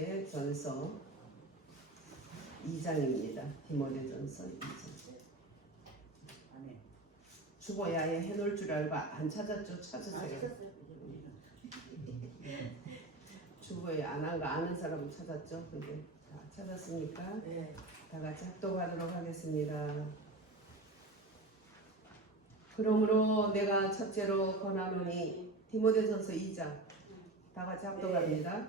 전서 2장입니다. 디모데전서 2장. 죽어야 해놓을 줄 알고 안 찾았죠? 찾으세요. 죽어야 안 한 거 아는 사람은 찾았죠? 근데 다 찾았으니까 다 같이 합독하도록 하겠습니다. 그러므로 내가 첫째로 권하노니 디모데전서 2장 다 같이 합독합니다.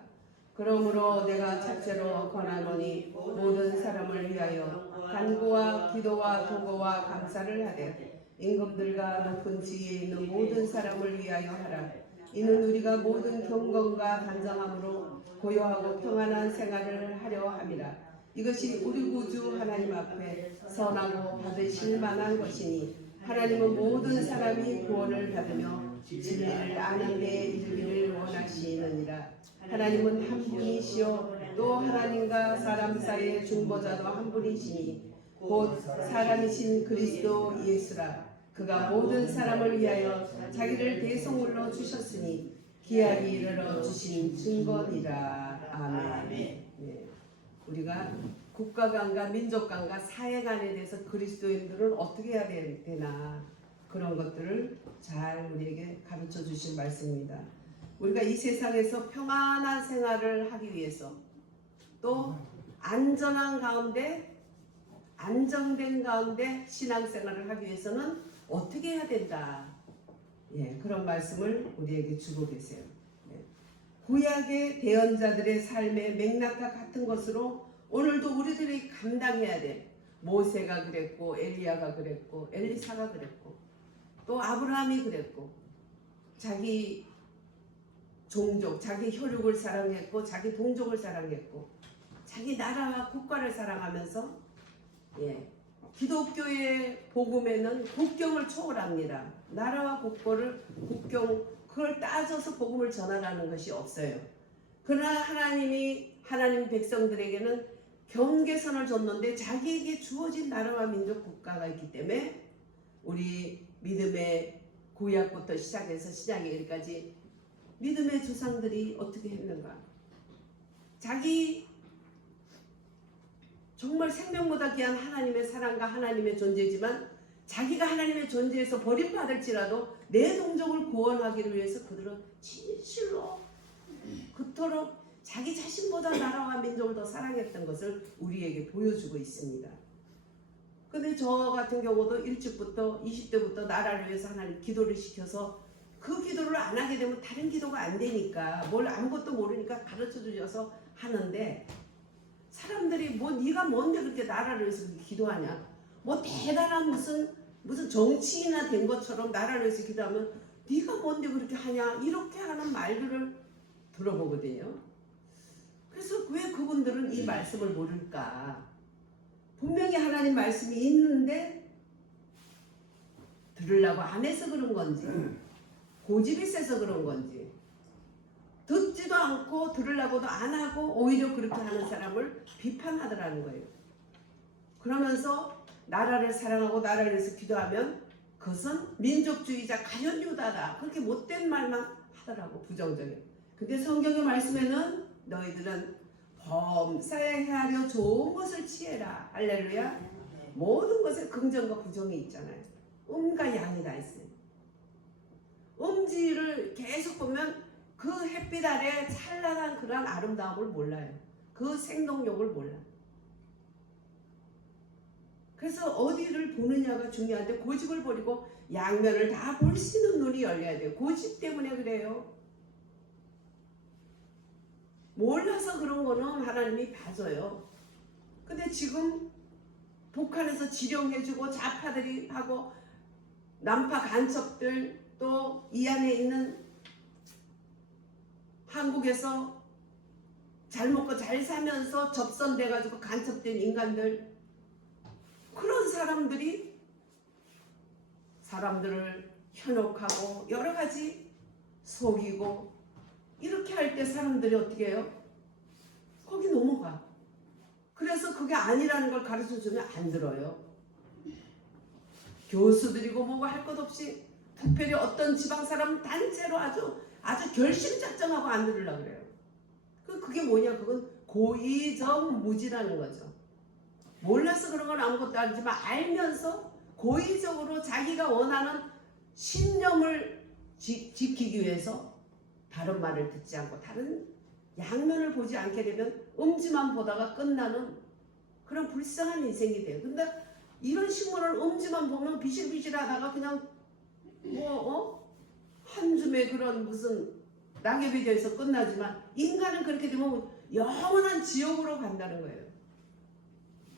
그러므로 내가 첫째로 권하노니 모든 사람을 위하여 간구와 기도와 도구와 감사를 하되 임금들과 높은 지위에 있는 모든 사람을 위하여 하라. 이는 우리가 모든 경건과 단정함으로 고요하고 평안한 생활을 하려 함이라. 이것이 우리 구주 하나님 앞에 선하고 받으실 만한 것이니 하나님은 모든 사람이 구원을 받으며 진리를 아는 데 이르기를 원하시느니라. 하나님은 한 분이시요 또 하나님과 사람 사이의 중보자도 한 분이시니 곧 사람이신 그리스도 예수라. 그가 모든 사람을 위하여 자기를 대속물로 주셨으니 기약이 이르러 주신 증거니라. 아멘. 네. 우리가 국가 간과 민족 간과 사회 간에 대해서 그리스도인들은 어떻게 해야 되나 그런 것들을 잘 우리에게 가르쳐 주신 말씀입니다. 우리가 이 세상에서 평안한 생활을 하기 위해서 또 안전한 가운데 안정된 가운데 신앙생활을 하기 위해서는 어떻게 해야 된다. 그런 말씀을 우리에게 주고 계세요. 구약의 대언자들의 삶의 맥락과 같은 것으로 오늘도 우리들이 감당해야 돼. 모세가 그랬고 엘리야가 그랬고 엘리사가 그랬고 또 아브라함이 그랬고 자기 종족, 자기 혈육을 사랑했고 자기 동족을 사랑했고 자기 나라와 국가를 사랑하면서 기독교의 복음에는 국경을 초월합니다. 나라와 국경 그걸 따져서 복음을 전하라는 것이 없어요. 그러나 하나님 백성들에게는 경계선을 줬는데 자기에게 주어진 나라와 민족 국가가 있기 때문에 우리 믿음의 구약부터 시작해서 신약의 일까지 믿음의 조상들이 어떻게 했는가? 자기 정말 생명보다 귀한 하나님의 사랑과 하나님의 존재지만 자기가 하나님의 존재에서 버림받을지라도 내 동족을 구원하기를 위해서 그들은 진실로 그토록 자기 자신보다 나라와 민족을 더 사랑했던 것을 우리에게 보여주고 있습니다. 근데 저 같은 경우도 일찍부터 20대부터 나라를 위해서 하나님 기도를 시켜서 그 기도를 안 하게 되면 다른 기도가 안 되니까 뭘 아무것도 모르니까 가르쳐 주셔서 하는데 사람들이 네가 뭔데 그렇게 나라를 위해서 기도하냐? 대단한 무슨 정치인이나 된 것처럼 나라를 위해서 기도하면 네가 뭔데 그렇게 하냐? 이렇게 하는 말들을 들어보거든요. 그래서 왜 그분들은 이 말씀을 모를까? 분명히 하나님 말씀이 있는데 들으려고 안 해서 그런 건지 고집이 세서 그런 건지 듣지도 않고 들으려고도 안 하고 오히려 그렇게 하는 사람을 비판하더라는 거예요. 그러면서 나라를 사랑하고 나라를 위해서 기도하면 그것은 민족주의자 가련유다다. 그렇게 못된 말만 하더라고. 부정적인. 근데 성경의 말씀에는 너희들은 범사에 헤아려 좋은 것을 취해라. 할렐루야. 모든 것에 긍정과 부정이 있잖아요. 음과 양이 다 있어요. 음지를 계속 보면 그 햇빛 아래 찬란한 그런 아름다움을 몰라요. 그 생동력을 몰라. 그래서 어디를 보느냐가 중요한데 고집을 버리고 양면을 다 볼 수 있는 눈이 열려야 돼요. 고집 때문에 그래요. 몰라서 그런 거는 하나님이 봐줘요. 근데 지금 북한에서 지령해주고 좌파들이 하고 남파 간첩들 또 이 안에 있는 한국에서 잘 먹고 잘 사면서 접선돼가지고 간첩된 인간들 그런 사람들이 사람들을 현혹하고 여러 가지 속이고 이렇게 할 때 사람들이 어떻게 해요? 거기 넘어가. 그래서 그게 아니라는 걸 가르쳐주면 안 들어요. 교수들이고 뭐고 할 것 없이 특별히 어떤 지방 사람은 단체로 아주 결심작정하고 안 들으려고 그래요. 그게 뭐냐? 그건 고의적무지라는 거죠. 몰라서 그런 건 아무것도 아니지만 알면서 고의적으로 자기가 원하는 신념을 지키기 위해서 다른 말을 듣지 않고 다른 양면을 보지 않게 되면 음지만 보다가 끝나는 그런 불쌍한 인생이 돼요. 근데 이런 식물은 음지만 보면 비실비실하다가 그냥 한 줌의 그런 무슨 낙엽이 돼서 끝나지만 인간은 그렇게 되면 영원한 지옥으로 간다는 거예요.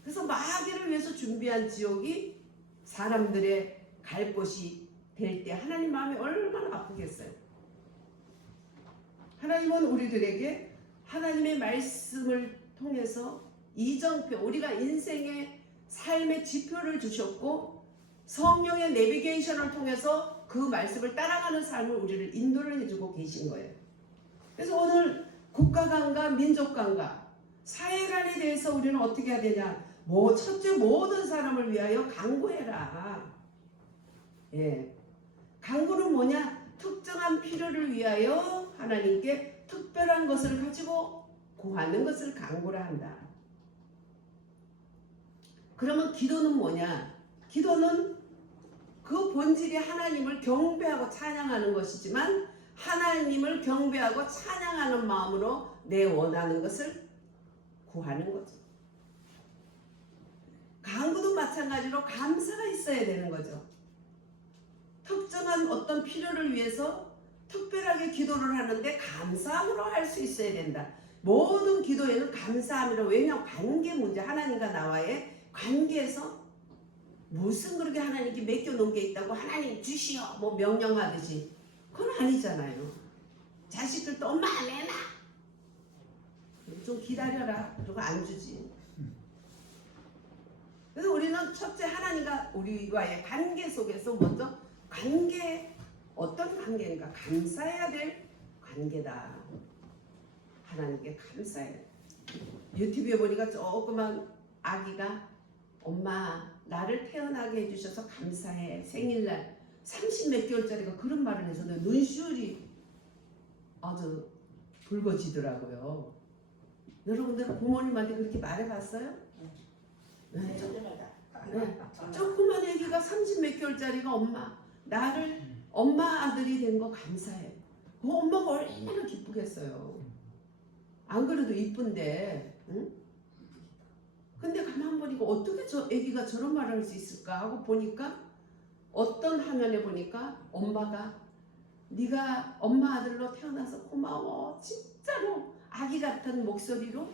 그래서 마귀를 위해서 준비한 지옥이 사람들의 갈 곳이 될 때 하나님 마음이 얼마나 아프겠어요. 하나님은 우리들에게 하나님의 말씀을 통해서 이정표, 우리가 인생의 삶의 지표를 주셨고 성령의 내비게이션을 통해서 그 말씀을 따라가는 삶을 우리를 인도를 해주고 계신 거예요. 그래서 오늘 국가관과 민족관과 사회관에 대해서 우리는 어떻게 해야 되냐? 첫째, 모든 사람을 위하여 간구해라. 예. 간구는 뭐냐? 특정한 필요를 위하여 하나님께 특별한 것을 가지고 구하는 것을 간구라 한다. 그러면 기도는 뭐냐? 기도는 그 본질이 하나님을 경배하고 찬양하는 것이지만 하나님을 경배하고 찬양하는 마음으로 내 원하는 것을 구하는 거죠. 간구도 마찬가지로 감사가 있어야 되는 거죠. 특정한 어떤 필요를 위해서 특별하게 기도를 하는데 감사함으로 할 수 있어야 된다. 모든 기도에는 감사함이라. 왜냐하면 관계 문제, 하나님과 나와의 관계에서 무슨 그렇게 하나님께 맡겨놓은 게 있다고 하나님 주시오 뭐 명령하듯이 그건 아니잖아요. 자식들도 엄마 안 해놔 좀 기다려라 그러고 안 주지. 그래서 우리는 첫째 하나님과 우리와의 관계 속에서 먼저 관계, 어떤 관계인가? 감사해야 될 관계다. 하나님께 감사해. 유튜브에 보니까 조그만 아기가 엄마 나를 태어나게 해주셔서 감사해. 생일날 30몇 개월짜리가 그런 말을 해서 눈시울이 아주 붉어지더라고요. 여러분들은 부모님한테 그렇게 말해봤어요? 네. 조그만 애기가 30몇 개월짜리가 엄마 나를 엄마 아들이 된 거 감사해. 그 엄마가 얼마나 기쁘겠어요. 안 그래도 이쁜데, 응? 근데 가만 보니까 어떻게 저 애기가 저런 말을 할 수 있을까 하고 보니까 어떤 화면에 보니까 엄마가 네가 엄마 아들로 태어나서 고마워 진짜로 아기 같은 목소리로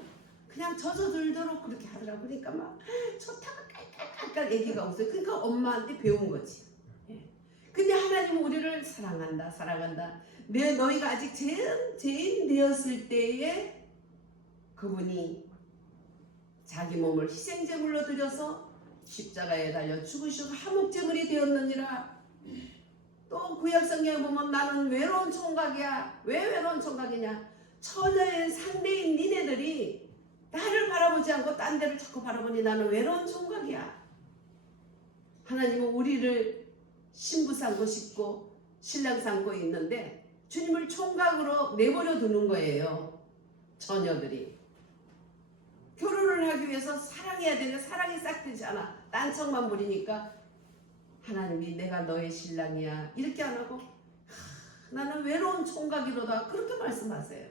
그냥 젖어들도록 그렇게 하더라고. 그러니까 막 좋다고 깔깔깔깔 애기가 웃어요. 그러니까 엄마한테 배운 거지. 근데 하나님은 우리를 사랑한다 사랑한다. 너희가 아직 죄인 되었을 때에 그분이 자기 몸을 희생제물로 드려서 십자가에 달려 죽으시고 화목제물이 되었느니라. 또 구약성경에 보면 나는 외로운 총각이야. 왜 외로운 총각이냐? 처녀인 상대인 니네들이 나를 바라보지 않고 딴 데를 자꾸 바라보니 나는 외로운 총각이야. 하나님은 우리를 신부 삼고 싶고 신랑 삼고 있는데 주님을 총각으로 내버려 두는 거예요. 처녀들이 결혼을 하기 위해서 사랑해야 되는데 사랑이 싹 트지 않아. 딴청만 부리니까 하나님이 내가 너의 신랑이야 이렇게 안 하고 나는 외로운 총각이로다 그렇게 말씀하세요.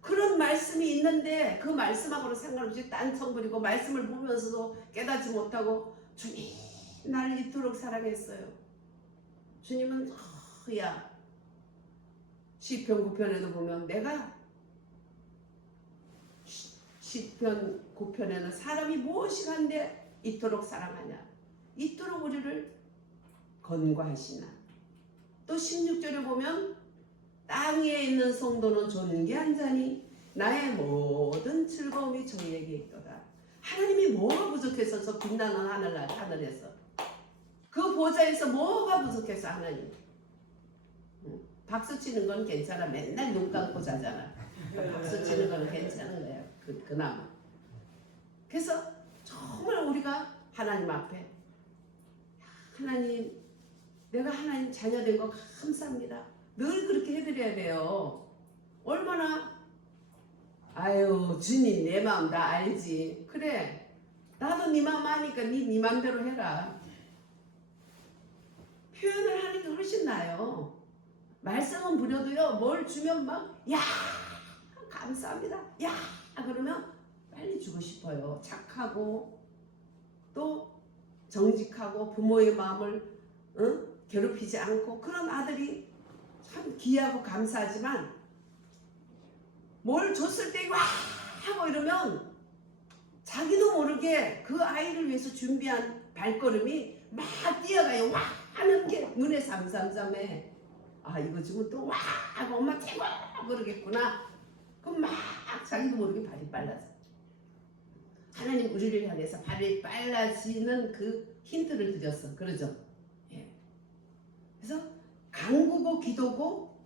그런 말씀이 있는데 그 말씀하고는 상관없이 딴청 부리고 말씀을 보면서도 깨닫지 못하고 주님 나를 이토록 사랑했어요. 주님은 야 시편 9편에도 보면 내가 시편 9편에는 사람이 무엇이 한데 이토록 사랑하냐 이토록 우리를 건과하시나. 또 16절에 보면 땅 위에 있는 성도는 존귀한 자니 나의 모든 즐거움이 저희에게 있도다. 하나님이 뭐가 부족해서 저 빛나는 하늘에서 그 보좌에서 뭐가 부족해서 하나님 박수 치는 건 괜찮아. 맨날 눈 감고 자잖아. 박수 치는 건 괜찮은 거예요. 그나마. 그래서 정말 우리가 하나님 앞에 하나님 내가 하나님 자녀 된 거 감사합니다. 늘 그렇게 해드려야 돼요. 얼마나 아유 주님 내 마음 다 알지. 그래 나도 네 마음 아니까 네 맘대로 해라. 표현을 하는 게 훨씬 나아요. 말씀은 부려도요 뭘 주면 막 야 감사합니다 야 그러면 빨리 주고 싶어요. 착하고 또 정직하고 부모의 마음을 괴롭히지 않고 그런 아들이 참 귀하고 감사하지만 뭘 줬을 때 와 하고 이러면 자기도 모르게 그 아이를 위해서 준비한 발걸음이 막 뛰어가요. 와 하는 게 눈에 삼삼삼해. 아 이거 주면 또 와 하고 엄마 최고 그러겠구나. 그럼 막 자기도 모르게 발이 빨라져. 하나님 우리를 향해서 발이 빨라지는 그 힌트를 드렸어. 그러죠? 예. 그래서 간구고 기도고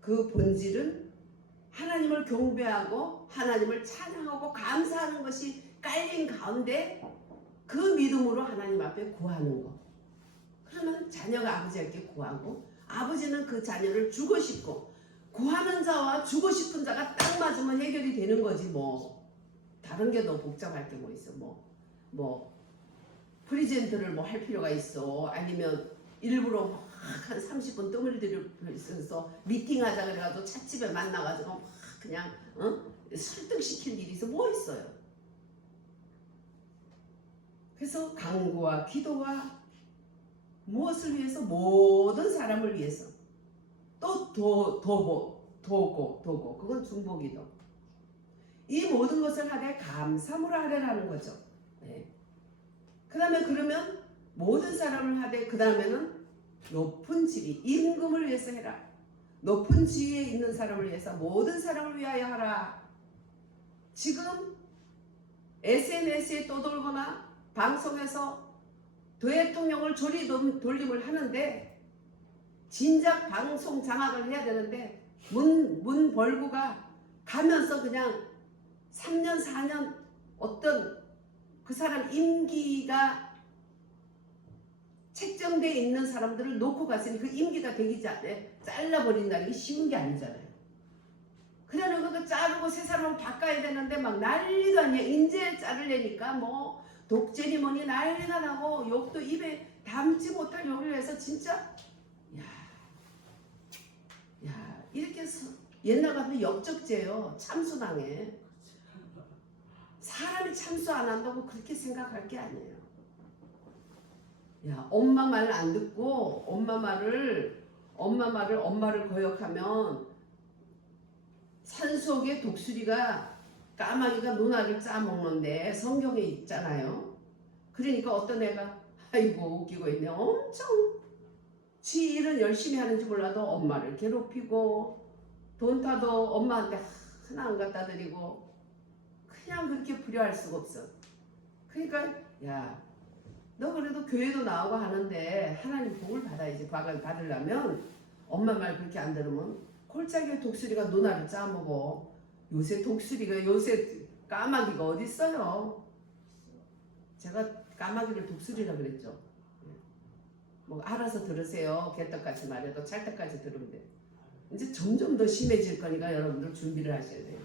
그 본질은 하나님을 경배하고 하나님을 찬양하고 감사하는 것이 깔린 가운데 그 믿음으로 하나님 앞에 구하는 거. 그러면 자녀가 아버지에게 구하고 아버지는 그 자녀를 주고 싶고 구하는 자와 주고 싶은 자가 딱 맞으면 해결이 되는 거지 뭐. 다른 게 더 복잡할 게 뭐 있어. 뭐 프리젠트를 뭐 할 필요가 있어. 아니면 일부러 막 한 30분 뜸을 들여서 미팅하자 그래가지고 찻집에 만나가지고 막 그냥 설득시킬 일이 있어. 뭐 있어요. 그래서 간구와 기도와 무엇을 위해서? 모든 사람을 위해서. 또 도고 그건 중보기도. 이 모든 것을 하되 감사함으로 하려는 거죠. 네. 그 다음에 그러면 모든 사람을 하되 그 다음에는 높은 지위, 임금을 위해서 해라. 높은 지위에 있는 사람을 위해서 모든 사람을 위하여 하라. 지금 SNS에 떠돌거나 방송에서 대통령을 조리 돌림을 하는데 진작 방송 장악을 해야 되는데 문 벌구가 가면서 그냥 3년 4년 어떤 그 사람 임기가 책정되어 있는 사람들을 놓고 갔으니 그 임기가 되기 전에 잘라버린다는 게 쉬운 게 아니잖아요. 그러는 거 자르고 새 사람을 바꿔야 되는데 막 난리도 아니야. 인제 자르려니까 뭐 독재니 뭐니 난리가 나고 욕도 입에 담지 못할 욕을 해서 진짜 야 이렇게 해서 옛날 같으면 역적죄요. 참수당해. 사람이 참수 안 한다고 그렇게 생각할 게 아니에요. 야 엄마 말 안 듣고 엄마를 거역하면 산속에 독수리가 까마귀가 눈알을 짜먹는데 성경에 있잖아요. 그러니까 어떤 애가 아이고 웃기고 있네. 엄청 지 일은 열심히 하는지 몰라도 엄마를 괴롭히고 돈 타도 엄마한테 하나 안 갖다 드리고 그냥 그렇게 불효할 수가 없어. 그러니까 야 너 그래도 교회도 나오고 하는데 하나님 복을 받아야지. 복을 받으려면 엄마 말 그렇게 안 들으면 골짜기에 독수리가 눈알을 짜먹어. 요새 까마귀가 어디 있어요? 제가 까마귀를 독수리라 그랬죠. 뭐 알아서 들으세요. 개떡같이 말해도 찰떡같이 들으면 돼. 이제 점점 더 심해질 거니까 여러분들 준비를 하셔야 돼요.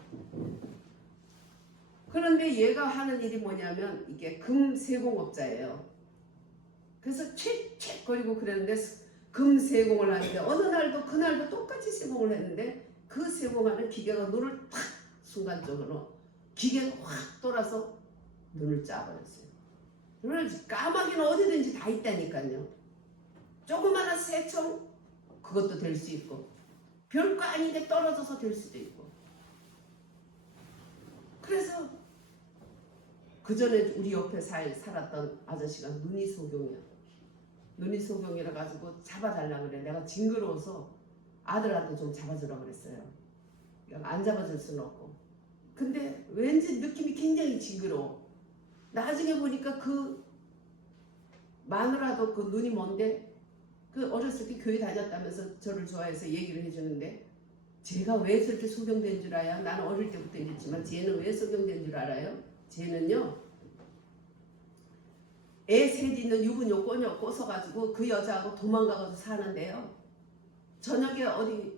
그런데 얘가 하는 일이 뭐냐면 이게 금세공업자예요. 그래서 채채 거리고 그랬는데 금세공을 하는데 어느 날도 그날도 똑같이 세공을 했는데 그 세공하는 기계가 눈을 탁 순간적으로 기계가 확 돌아서 눈을 짜버렸어요. 그래서 까마귀는 어디든지 다 있다니까요. 조그마한 새총 그것도 될 수 있고 별거 아닌데 떨어져서 될 수도 있고. 그래서 그 전에 우리 옆에 살았던 아저씨가 눈이 소경이야. 눈이 소경이라 가지고 잡아달라 그래. 내가 징그러워서 아들한테 좀 잡아주라 그랬어요. 안 잡아줄 수는 없고. 근데 왠지 느낌이 굉장히 징그러워. 나중에 보니까 그 마누라도 그 눈이 먼데 그 어렸을 때 교회 다녔다면서 저를 좋아해서 얘기를 해주는데 제가 왜 저렇게 소경된 줄 알아요? 나는 어릴 때부터 이랬지만 쟤는 왜 소경된 줄 알아요? 쟤는요 애 셋 있는 유부녀 꼬서가지고 그 여자하고 도망가가지고 사는데요. 저녁에 어디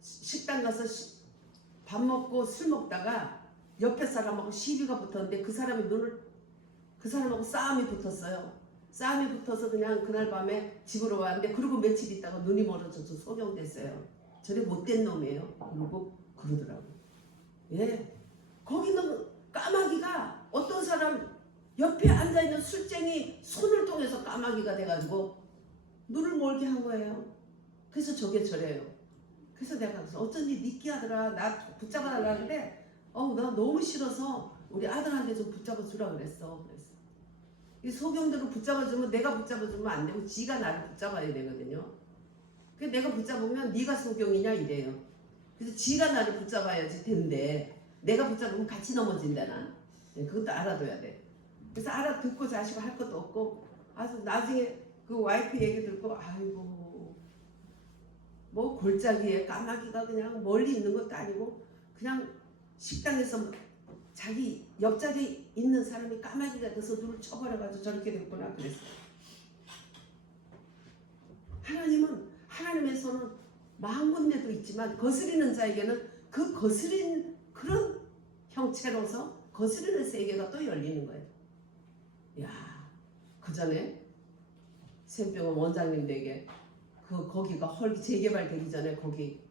식당 가서 밥 먹고 술 먹다가 옆에 사람하고 시비가 붙었는데 그 사람하고 싸움이 붙었어요. 싸움이 붙어서 그냥 그날 밤에 집으로 왔는데 그리고 며칠 있다가 눈이 멀어져서 소경됐어요. 저래 못된 놈이에요. 그러고 그러더라고. 예, 거기는 까마귀가 어떤 사람 옆에 앉아있는 술쟁이 손을 통해서 까마귀가 돼가지고 눈을 멀게 한 거예요. 그래서 저게 저래요. 그래서 내가 어쩐지 느끼하더라. 나 붙잡아달라는데 나 너무 싫어서 우리 아들한테 좀 붙잡아주라 그랬어. 이 소경들을 붙잡아주면 내가 붙잡아주면 안 되고 지가 나를 붙잡아야 되거든요. 그래서 내가 붙잡으면 네가 소경이냐 이래요. 그래서 지가 나를 붙잡아야지 된대. 내가 붙잡으면 같이 넘어진다나. 그것도 알아둬야 돼. 그래서 알아듣고 자시고 할 것도 없고 아주 나중에 그 와이프 얘기 듣고 아이고 뭐 골짜기에 까마귀가 그냥 멀리 있는 것도 아니고 그냥 식당에서 자기 옆자리에 있는 사람이 까마귀가 돼서 눈을 쳐버려가지고 저렇게 됐구나 그랬어요. 하나님은 하나님의 손은 마음 군데도 있지만 거스리는 자에게는 그 거스린 그런 형체로서 거스리는 세계가 또 열리는 거예요. 야, 그 전에 샘병원 원장님들에게 거기가 헐기 재개발되기 전에 거기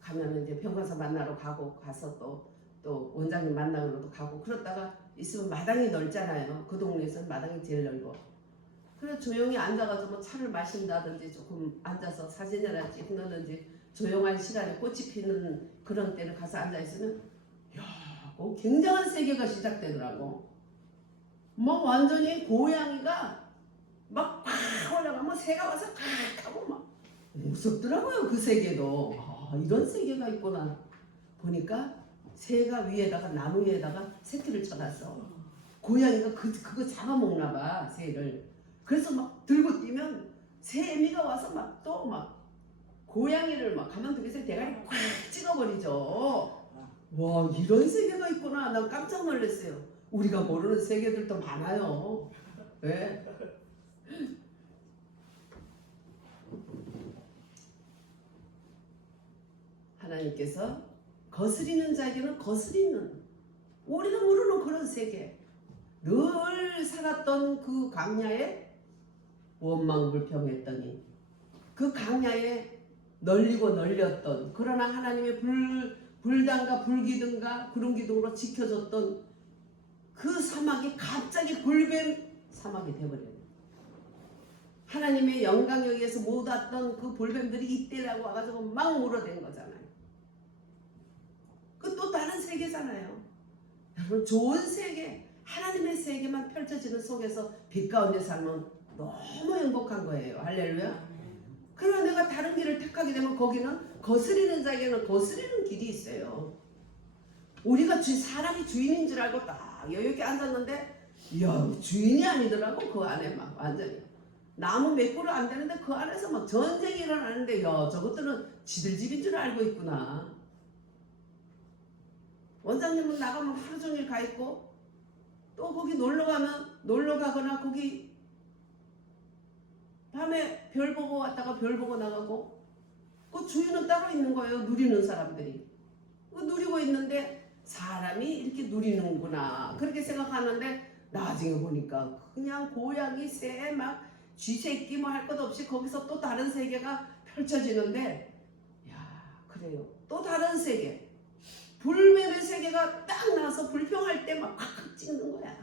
가면은 이제 병관사 만나러 가서 또 원장님 만나러도 가고 그러다가 있으면 마당이 넓잖아요. 그 동네에서는 마당이 제일 넓어. 그래서 조용히 앉아가지고 뭐 차를 마신다든지 조금 앉아서 사진이나 찍는지 조용한 시간에 꽃이 피는 그런 때를 가서 앉아있으면 야, 굉장한 세계가 시작되더라고. 뭐 완전히 고양이가 막 올라가면 새가 와서 칵 하고 막 무섭더라고요. 그 세계도. 이런 세계가 있구나. 보니까 새가 위에다가 나무 위에다가 새끼를 쳐놨어. 고양이가 그거 잡아먹나 봐. 새를. 그래서 막 들고 뛰면 새애미가 와서 막 또 막 고양이를 막 가만두고서 대가리 콱 찍어버리죠. 와, 이런 세계가 있구나. 난 깜짝 놀랐어요. 우리가 모르는 세계들도 많아요. 네? 하나님께서 거스리는 자에게는 거스리는 우리가 모르는 그런 세계, 늘 살았던 그 광야에 원망불평했더니 그 광야에 널리고 널렸던 그러나 하나님의 불단과 불기둥과 구름기둥으로 지켜줬던 그 사막이 갑자기 볼뱀 사막이 되어버려요. 하나님의 영광에 의해서 못 왔던 그 볼뱀들이 이때라고 와가지고 막 물어댄 거잖아요. 그 또 다른 세계잖아요. 여러분, 좋은 세계, 하나님의 세계만 펼쳐지는 속에서 빛 가운데 살면 너무 행복한 거예요. 할렐루야. 그러나 내가 다른 길을 택하게 되면 거기는 거스리는 자에게는 거스리는 길이 있어요. 우리가 사람이 주인인 줄 알고 딱 여유있게 앉았는데 이야, 주인이 아니더라고. 그 안에 막 완전히 나무 몇 그루 안 되는데 그 안에서 막 전쟁이 일어나는데 야, 저것들은 지들 집인 줄 알고 있구나. 원장님은 나가면 하루 종일 가 있고 또 거기 놀러 가거나 거기 밤에 별 보고 왔다가 별 보고 나가고 그 주인은 따로 있는 거예요. 누리는 사람들이. 그 누리고 있는데 사람이 이렇게 누리는구나 그렇게 생각하는데 나중에 보니까 그냥 고양이, 새, 막 쥐새끼 뭐 할 것 없이 거기서 또 다른 세계가 펼쳐지는데 야, 그래요. 또 다른 세계. 불뱀의 세계가 딱 나서 불평할 때 막 콱콱 찍는 거야.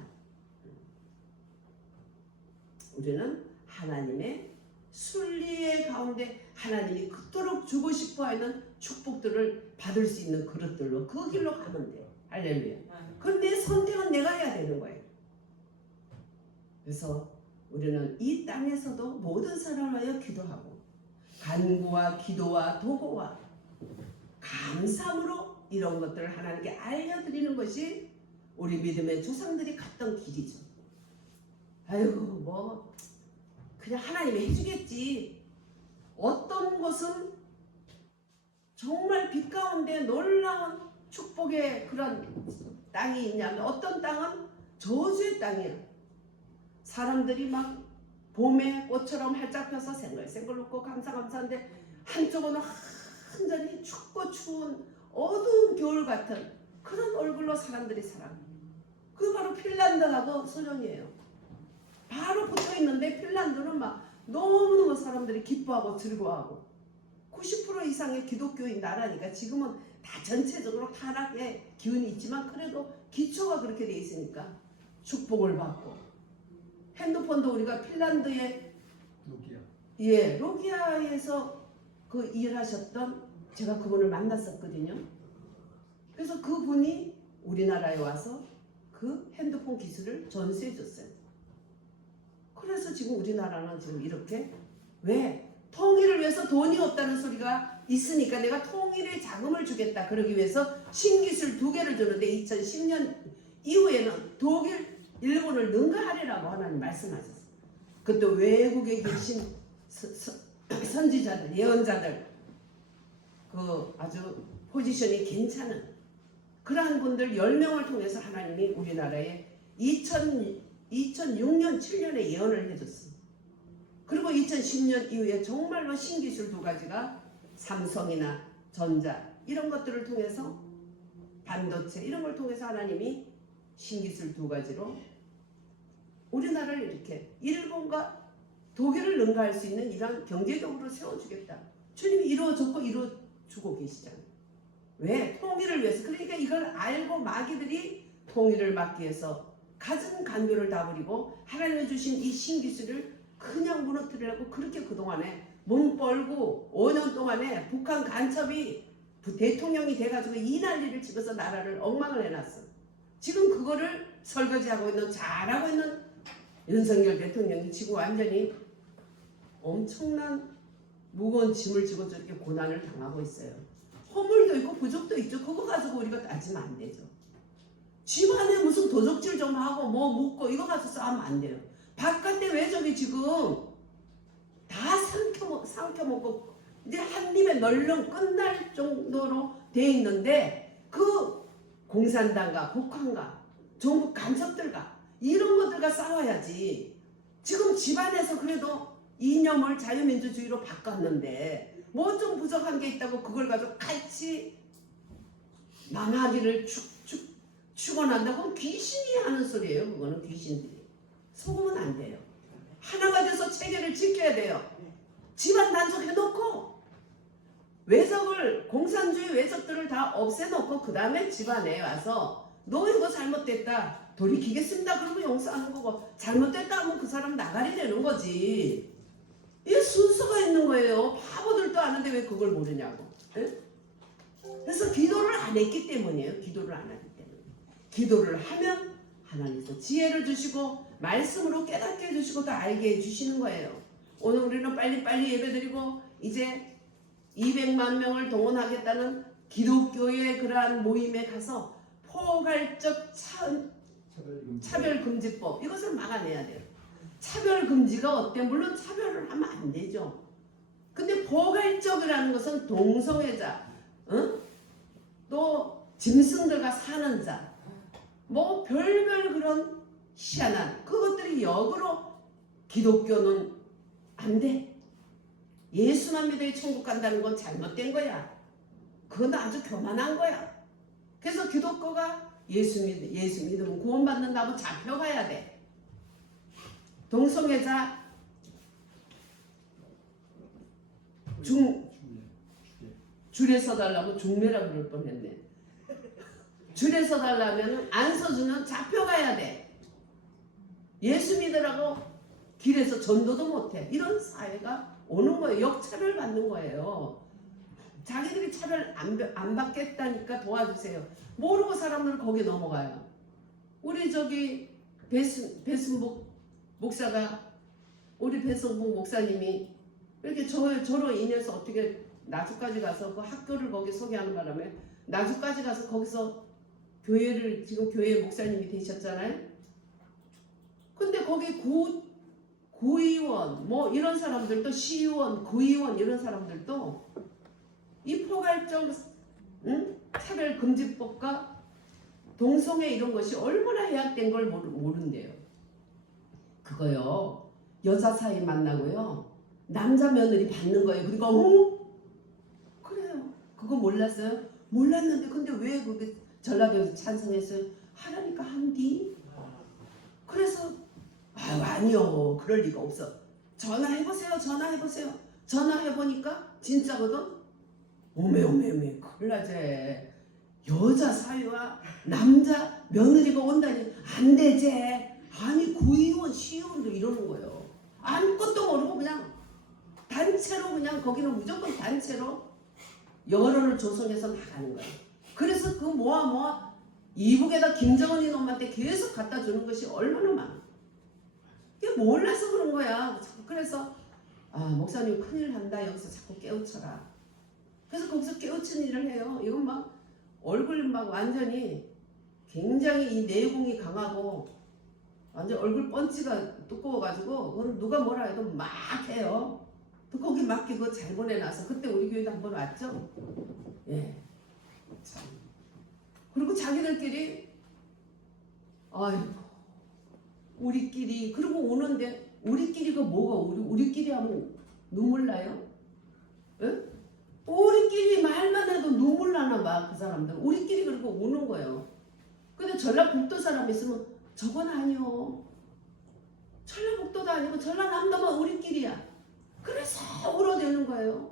우리는 하나님의 순리의 가운데 하나님이 그토록 주고 싶어하는 축복들을 받을 수 있는 그릇들로 그 길로 가면 돼. 할렐루야. 그럼 내 선택은 내가 해야 되는 거예요. 그래서 우리는 이 땅에서도 모든 사람을 위하여 기도하고 간구와 기도와 도구와 감사함으로 이런 것들을 하나님께 알려드리는 것이 우리 믿음의 조상들이 갔던 길이죠. 아이고 뭐 그냥 하나님이 해주겠지. 어떤 것은 정말 빛 가운데 놀라운 축복의 그런 땅이 있냐면 어떤 땅은 저주의 땅이야. 사람들이 막 봄에 꽃처럼 활짝 펴서 생글생글 웃고 감사한데 한쪽은 완전히 춥고 추운 어두운 겨울 같은 그런 얼굴로 사람들이 살아. 그 바로 핀란드하고 소련이에요. 바로 붙어 있는데 핀란드는 막 너무너무 사람들이 기뻐하고 즐거워하고 90% 이상의 기독교인 나라니까 지금은 다 전체적으로 타락의 기운이 있지만 그래도 기초가 그렇게 돼 있으니까 축복을 받고 핸드폰도 우리가 핀란드의 로기아에서 그 일하셨던 제가 그분을 만났었거든요. 그래서 그분이 우리나라에 와서 그 핸드폰 기술을 전수해 줬어요. 그래서 지금 우리나라는 지금 이렇게 왜 통일을 위해서 돈이 없다는 소리가 있으니까 내가 통일에 자금을 주겠다 그러기 위해서 신기술 2개를 주는데 2010년 이후에는 독일, 일본을 능가하리라고 하나님 말씀하셨어요. 그것도 외국에 계신 선지자들, 예언자들 그 아주 포지션이 괜찮은 그러한 분들 10명을 통해서 하나님이 우리나라에 2006년, 7년에 예언을 해줬습니다. 그리고 2010년 이후에 정말로 신기술 2가지가 삼성이나 전자 이런 것들을 통해서 반도체 이런 걸 통해서 하나님이 신기술 2가지로 우리나라를 이렇게 일본과 독일을 능가할 수 있는 이런 경제적으로 세워주겠다. 주님이 이루어졌고 이루어주고 계시잖아요. 왜? 통일을 위해서. 그러니까 이걸 알고 마귀들이 통일을 막기 위해서 가진 간교를 다 버리고 하나님이 주신 이 신기술을 그냥 무너뜨리려고 그렇게 그동안에 몸 뻘고 5년 동안에 북한 간첩이 대통령이 돼가지고 이 난리를 치면서 나라를 엉망을 해놨어. 지금 그거를 설거지하고 있는 잘하고 있는 윤석열 대통령이 지금 완전히 엄청난 무거운 짐을 지고 저렇게 고난을 당하고 있어요. 허물도 있고 부족도 있죠. 그거 가지고 우리가 따지면 안 되죠. 집안에 무슨 도적질 좀 하고 뭐 묻고 이거 가지고 싸우면 안 돼요. 바깥에 왜 저기 지금 다 삼켜먹고 이제 한 입에 널렁 끝날 정도로 돼 있는데 그 공산당과 북한과 정부 간첩들과 이런 것들과 싸워야지. 지금 집안에서 그래도 이념을 자유민주주의로 바꿨는데 뭐 좀 부족한 게 있다고 그걸 가지고 같이 망하기를 축원한다고 귀신이 하는 소리예요. 그거는 귀신들이. 속으면 안 돼요. 하나가 돼서 체계를 지켜야 돼요. 집안 단속해놓고 외적을 공산주의 외적들을 다 없애놓고 그 다음에 집안에 와서 너 이거 잘못됐다 돌이키겠습니다 그러면 용서하는 거고 잘못됐다 하면 그 사람 나가리 되는 거지. 이게 순서가 있는 거예요. 바보들도 아는데 왜 그걸 모르냐고. 에? 그래서 기도를 안 했기 때문이에요. 기도를 안 하기 때문에. 기도를 하면 하나님께서 지혜를 주시고 말씀으로 깨닫게 해주시고 또 알게 해주시는 거예요. 오늘 우리는 빨리빨리 예배드리고 이제 200만 명을 동원하겠다는 기독교의 그러한 모임에 가서 포괄적 차별금지법 이것을 막아내야 돼요. 차별금지가 어때? 물론 차별을 하면 안 되죠. 근데 포괄적이라는 것은 동성애자, 또 짐승들과 사는 자, 뭐 별별 그런 희한한 그것들이 역으로 기독교는 안 돼. 예수만 믿어야 천국 간다는 건 잘못된 거야. 그건 아주 교만한 거야. 그래서 기독교가 예수 믿으면 구원받는다고 잡혀가야 돼. 동성애자 줄에 서달라고 중매라 그럴 뻔했네. 줄에 서달라면 안 서주면 잡혀가야 돼. 예수 믿으라고 길에서 전도도 못해. 이런 사회가 오는 거예요. 역차별 받는 거예요. 자기들이 차별 안 받겠다니까 도와주세요. 모르고 사람들은 거기 넘어가요. 우리 저기 배순복 목사가 우리 배순복 목사님이 이렇게 저로 인해서 어떻게 나주까지 가서 그 학교를 거기 소개하는 바람에 나주까지 가서 거기서 지금 교회 목사님이 되셨잖아요. 근데 거기 구의원 뭐 이런 사람들도 시의원, 구의원 이런 사람들도 이 포괄적 차별금지법과 동성애 이런 것이 얼마나 해악된 걸 모른대요. 그거요. 여자 사이 만나고요. 남자 며느리 받는 거예요. 그러니까 그래요. 그거 몰랐어요? 몰랐는데 근데 왜 그게 전라도에서 찬성했어요? 하라니까 한디. 그래서 아니요 그럴 리가 없어. 전화해보세요. 전화해보니까 진짜거든. 오메 큰일 나제. 여자 사위와 남자 며느리가 온다니 안 되제. 아니 구의원 시의원도 이러는 거예요. 아무것도 모르고 그냥 단체로 그냥 거기는 무조건 단체로 여론을 조성해서 나가는 거예요. 그래서 그 모아 이북에다 김정은이 놈한테 계속 갖다 주는 것이 얼마나 많아. 그게 몰라서 그런 거야. 그래서 목사님 큰일 난다. 여기서 자꾸 깨우쳐라. 그래서 거기서 깨우친 일을 해요. 이건 막 얼굴 막 완전히 굉장히 이 내공이 강하고 완전 얼굴 펀치가 두꺼워가지고 그건 누가 뭐라 해도 막 해요. 또 거기 맞게 그거 잘 보내놔서 그때 우리 교회도 한번 왔죠. 예. 참. 그리고 자기들끼리 아이고 우리끼리 그리고 오는데 우리끼리가 뭐가 우리끼리 하면 눈물 나요? 예? 우리끼리 말만 해도 눈물 나나 봐. 그 사람들 우리끼리 그러고 우는 거예요. 근데 전라북도 사람 있으면 저건 아니요. 전라북도도 아니고 전라남도만 우리끼리야. 그래서 울어대는 거예요.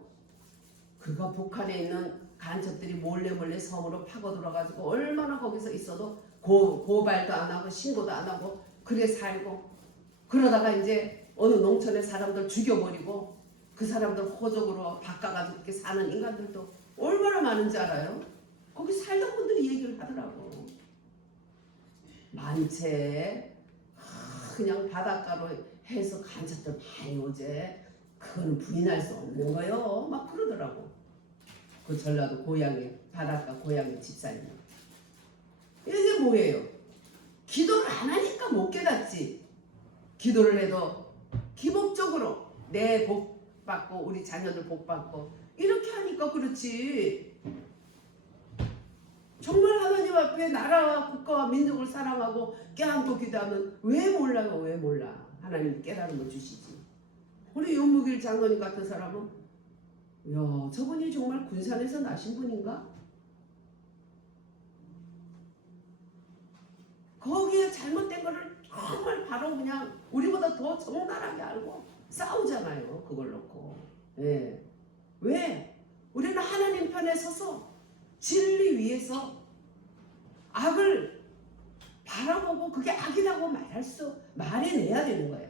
그거 북한에 있는 간첩들이 몰래 섬으로 파고 들어가지고 얼마나 거기서 있어도 고발도 안 하고 신고도 안 하고 그래 살고 그러다가 이제 어느 농촌에 사람들 죽여버리고 그 사람들 호적으로 바꿔가지고 이렇게 사는 인간들도 얼마나 많은지 알아요? 거기 살던 분들이 얘기를 하더라고. 많채 그냥 바닷가로 해서 간첩들 많이 오제. 그건 부인할 수 없는 거요. 막 그러더라고. 그 전라도 고향에 바닷가 고향에 집사님. 이게 뭐예요? 기도를 안 하니까 못 깨닫지. 기도를 해도 기복적으로 내 복 받고 우리 자녀들 복 받고 이렇게 하니까 그렇지. 정말 하나님 앞에 나라와 국가와 민족을 사랑하고 껴안고 기도하면 왜 몰라요? 왜 몰라? 하나님 깨달음을 주시지. 우리 윤무길 장로님 같은 사람은 야 저분이 정말 군산에서 나신 분인가? 거기에 잘못된 거를 정말 바로 그냥 우리보다 더 적나라하게 알고 싸우잖아요. 그걸 놓고. 예. 왜? 우리는 하나님 편에 서서 진리 위해서 악을 바라보고 그게 악이라고 말해내야 되는 거예요.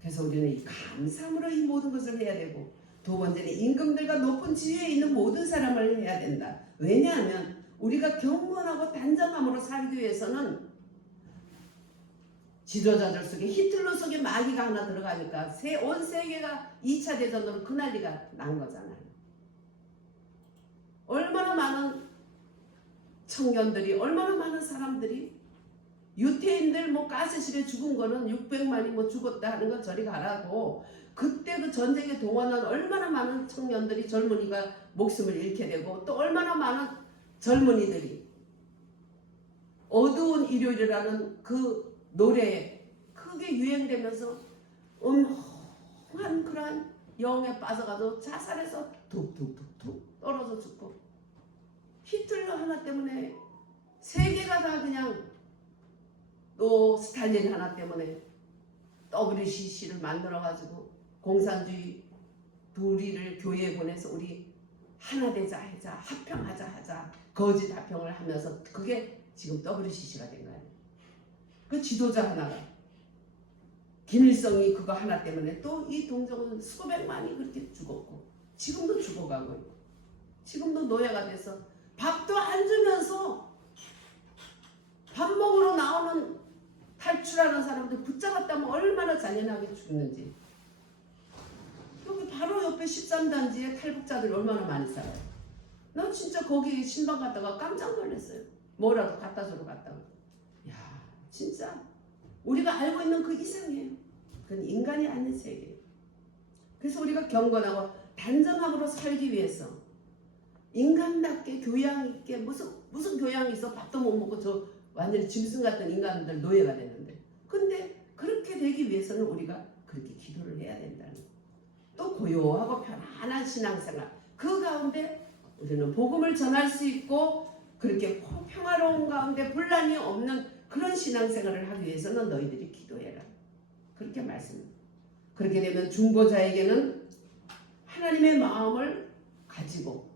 그래서 우리는 이 감사함으로 이 모든 것을 해야 되고 두 번째는 임금들과 높은 지위에 있는 모든 사람을 해야 된다. 왜냐하면 우리가 경건하고 단정함으로 살기 위해서는 지도자들 속에 히틀러 속에 마귀가 하나 들어가니까 온 세계가 2차 대전으로 그 난리가 난 거잖아요. 얼마나 많은 청년들이 얼마나 많은 사람들이 유태인들 뭐 가스실에 죽은 거는 600만이 뭐 죽었다 하는 거 저리 가라고 그때 그 전쟁에 동원한 얼마나 많은 청년들이 젊은이가 목숨을 잃게 되고 또 얼마나 많은 젊은이들이 어두운 일요일이라는 그 노래에 크게 유행되면서 음흉한 그러한 영에 빠져가지고 자살해서 툭툭툭툭 떨어져 죽고 히틀러 하나 때문에 세계가 다 그냥 또 스탈린 하나 때문에 WCC를 만들어가지고 공산주의 둘이를 교회에 보내서 우리 하나 되자 하자 합평하자 하자 거짓 합평을 하면서 그게 지금 WCC가 된 거예요. 그 지도자 하나가 김일성이 그거 하나 때문에 또 이 동족은 수백만이 그렇게 죽었고 지금도 죽어가고 있고 지금도 노예가 돼서 밥도 안 주면서 밥 먹으러 나오는 탈출하는 사람들 붙잡았다면 얼마나 잔인하게 죽는지. 여기 바로 옆에 13단지에 탈북자들이 얼마나 많이 살아요. 나 진짜 거기 신방 갔다가 깜짝 놀랐어요. 뭐라도 갖다 주러 갔다가. 야 진짜 우리가 알고 있는 그 이상이에요. 그건 인간이 아닌 세계. 그래서 우리가 경건하고 단정함으로 살기 위해서 인간답게 교양 있게 무슨 교양이 있어 밥도 못 먹고 저 완전히 짐승 같은 인간들 노예가 되는데 근데 그렇게 되기 위해서는 우리가 그렇게 기도를 해야 된다는 또 고요하고 편안한 신앙생활 그 가운데 우리는 복음을 전할 수 있고 그렇게 평화로운 가운데 분란이 없는 그런 신앙생활을 하기 위해서는 너희들이 기도해라. 그렇게 말씀합니다. 그렇게 되면 중보자에게는 하나님의 마음을 가지고,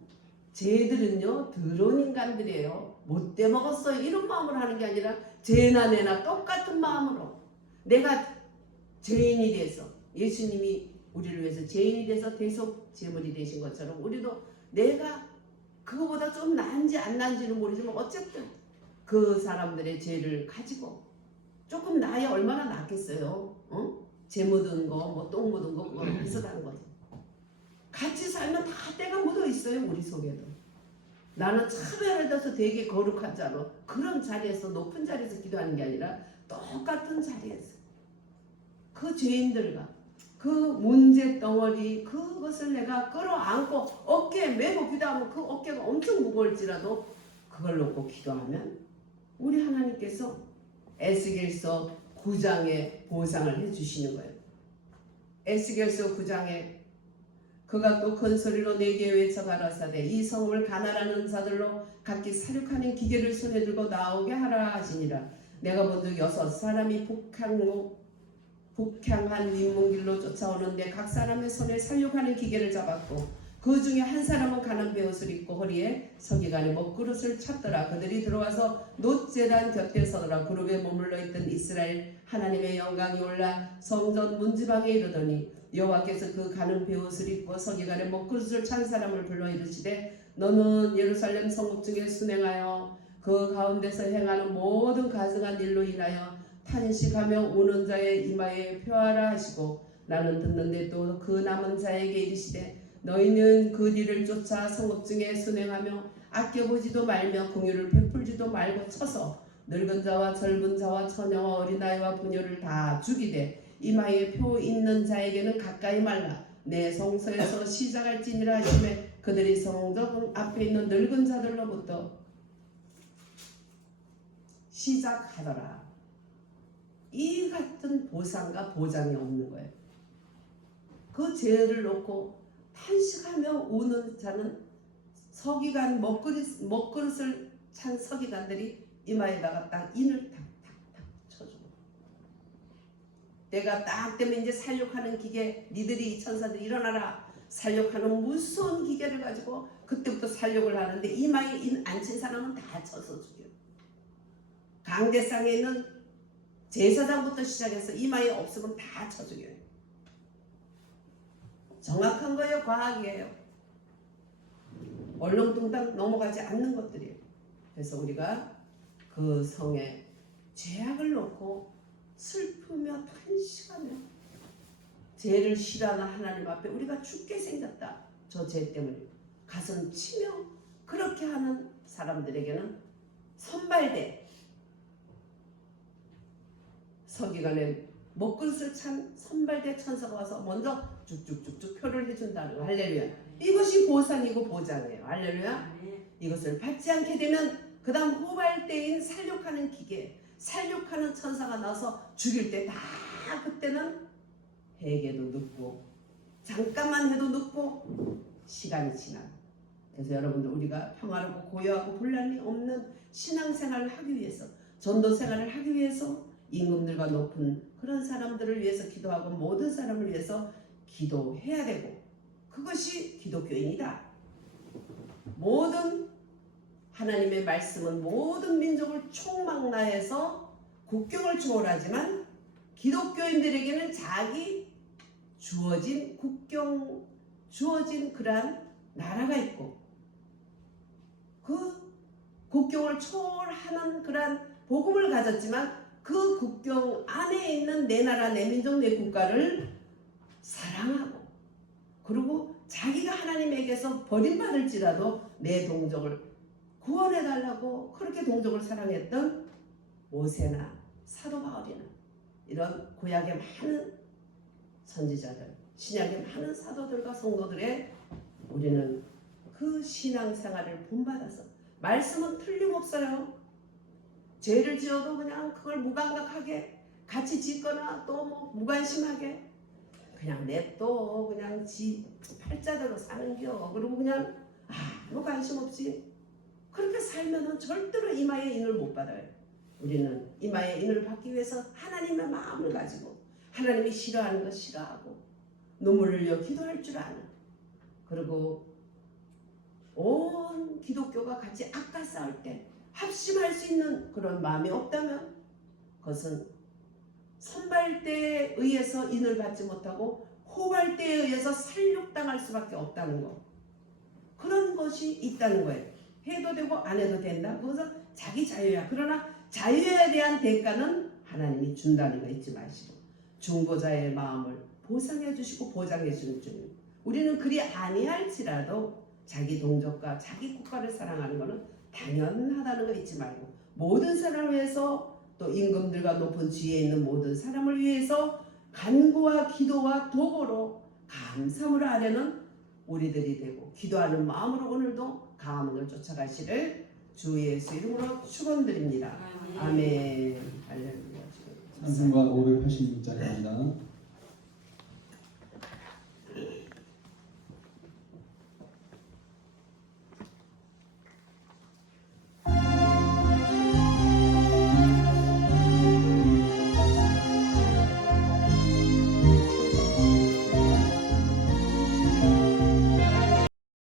쟤들은요 더러운 인간들이에요. 못돼 먹었어요. 이런 마음으로 하는 게 아니라 쟤나 내나 똑같은 마음으로 내가 죄인이 돼서, 예수님이 우리를 위해서 죄인이 돼서 대속 제물이 되신 것처럼 우리도 내가 그거보다 좀 나은지 안 나은지는 모르지만 어쨌든 그 사람들의 죄를 가지고 조금 나야 얼마나 낫겠어요. 죄 묻은 거, 뭐 똥 묻은 거, 그거 비슷한 거죠. 같이 살면 다 때가 묻어 있어요. 우리 속에도. 나는 참 예를 들어서 되게 거룩한 자로 그런 자리에서, 높은 자리에서 기도하는 게 아니라 똑같은 자리에서 그 죄인들과 그 문제 덩어리, 그것을 내가 끌어안고 어깨에 메고 기도하면 그 어깨가 엄청 무거울지라도 그걸 놓고 기도하면 우리 하나님께서 에스겔서 9장에 보상을 해주시는 거예요. 에스겔서 9장에 그가 또 큰 소리로 내게 외쳐 가라사대 이 성을 가난하는 자들로 각기 사륙하는 기계를 손에 들고 나오게 하라 하시니라. 내가 본즉 6사람이 북향한 윗문길로 쫓아오는데 각 사람의 손에 사육하는 기계를 잡았고 그 중에 한 사람은 가는 베옷을 입고 허리에 서기관의 먹그릇을 찼더라. 그들이 들어와서 놋제단 곁에 서더라. 그룹에 머물러 있던 이스라엘 하나님의 영광이 올라 성전 문지방에 이르더니 여호와께서 그 가는 베옷을 입고 서기관의 먹그릇을 찬 사람을 불러 이르시되 너는 예루살렘 성읍 중에 순행하여 그 가운데서 행하는 모든 가증한 일로 인하여 탄식하며 우는 자의 이마에 표하라 하시고 나는 듣는데 또 그 남은 자에게 이르시되 너희는 그 뒤를 쫓아 성읍 중에 순행하며 아껴보지도 말며 공유를 베풀지도 말고 쳐서 늙은 자와 젊은 자와 처녀와 어린아이와 부녀를 다 죽이되 이마에 표 있는 자에게는 가까이 말라. 내 성소에서 시작할지니라 하시매 그들이 성전 앞에 있는 늙은 자들로부터 시작하더라. 이 같은 보상과 보장이 없는 거예요. 그 죄를 놓고 탄식하며 우는 자는 서기관 먹그릇을 찬 서기관들이 이마에다가 딱 인을 탁탁탁 쳐주고 때가 딱 되면 이제 살육하는 기계, 니들이 천사들이 일어나라. 살육하는 무서운 기계를 가지고 그때부터 살육을 하는데 이마에 인 안 친 사람은 다 쳐서 죽여요. 강대상에 있는 제사장부터 시작해서 이마에 없으면 다 쳐 죽여요. 정확한 거예요, 과학이에요. 얼렁뚱땅 넘어가지 않는 것들이에요. 그래서 우리가 그 성에 죄악을 놓고 슬프며 탄식하며 죄를 싫어하는 하나님 앞에 우리가 죽게 생겼다. 저 죄 때문에 가슴 치며 그렇게 하는 사람들에게는 선발대 서기관의 먹그릇을 찬 선발대 천사가 와서 먼저 쭉쭉쭉쭉 표를 해준다는 거. 할렐루야. 이것이 보상이고 보장이에요. 할렐루야. 이것을 받지 않게 되면 그 다음 후발대인 살육하는 기계, 살육하는 천사가 나와서 죽일 때 다 그때는 회개도 늦고 잠깐만 해도 늦고 시간이 지나. 그래서 여러분들 우리가 평화롭고 고요하고 분란이 없는 신앙생활을 하기 위해서, 전도생활을 하기 위해서 임금들과 높은 그런 사람들을 위해서 기도하고 모든 사람을 위해서 기도해야 되고, 그것이 기독교인이다. 모든 하나님의 말씀은 모든 민족을 총망라해서 국경을 초월하지만 기독교인들에게는 자기 주어진 국경, 주어진 그러한 나라가 있고 그 국경을 초월하는 그러한 복음을 가졌지만 그 국경 안에 있는 내 나라, 내 민족, 내 국가를 사랑하고, 그리고 자기가 하나님에게서 버림받을지라도 내 동족을 구원해달라고 그렇게 동족을 사랑했던 모세나 사도 바울이나 이런 구약의 많은 선지자들, 신약의 많은 사도들과 성도들의 우리는 그 신앙생활을 본받아서, 말씀은 틀림없어요. 죄를 지어도 그냥 그걸 무감각하게 같이 짓거나 또 뭐 무관심하게 그냥 냅둬, 그냥 지 팔자대로 사는겨. 그리고 그냥 아무 관심 없이 그렇게 살면은 절대로 이마에 인을 못 받아요. 우리는 이마에 인을 받기 위해서 하나님의 마음을 가지고 하나님이 싫어하는 거 싫어하고 눈물을 흘려 기도할 줄 아는, 그리고 온 기독교가 같이 악과 싸울 때 합심할 수 있는 그런 마음이 없다면 그것은 선발대에 의해서 인을 받지 못하고 호발대에 의해서 살육당할 수밖에 없다는 거, 그런 것이 있다는 거예요. 해도 되고 안 해도 된다. 그것은 자기 자유야. 그러나 자유에 대한 대가는 하나님이 준다는 거 잊지 마시고 중보자의 마음을 보상해 주시고 보장해 주는 중. 우리는 그리 아니할지라도 자기 동족과 자기 국가를 사랑하는 것은 당연하다는 거 잊지 말고 모든 사람을 위해서 또 임금들과 높은 지위에 있는 모든 사람을 위해서 간구와 기도와 도구로 감사함으로 하려는 우리들이 되고 기도하는 마음으로 오늘도 가문을 쫓아가시를 주 예수 이름으로 축원드립니다. 아멘. 할렐루야. 찬송가 586장입니다.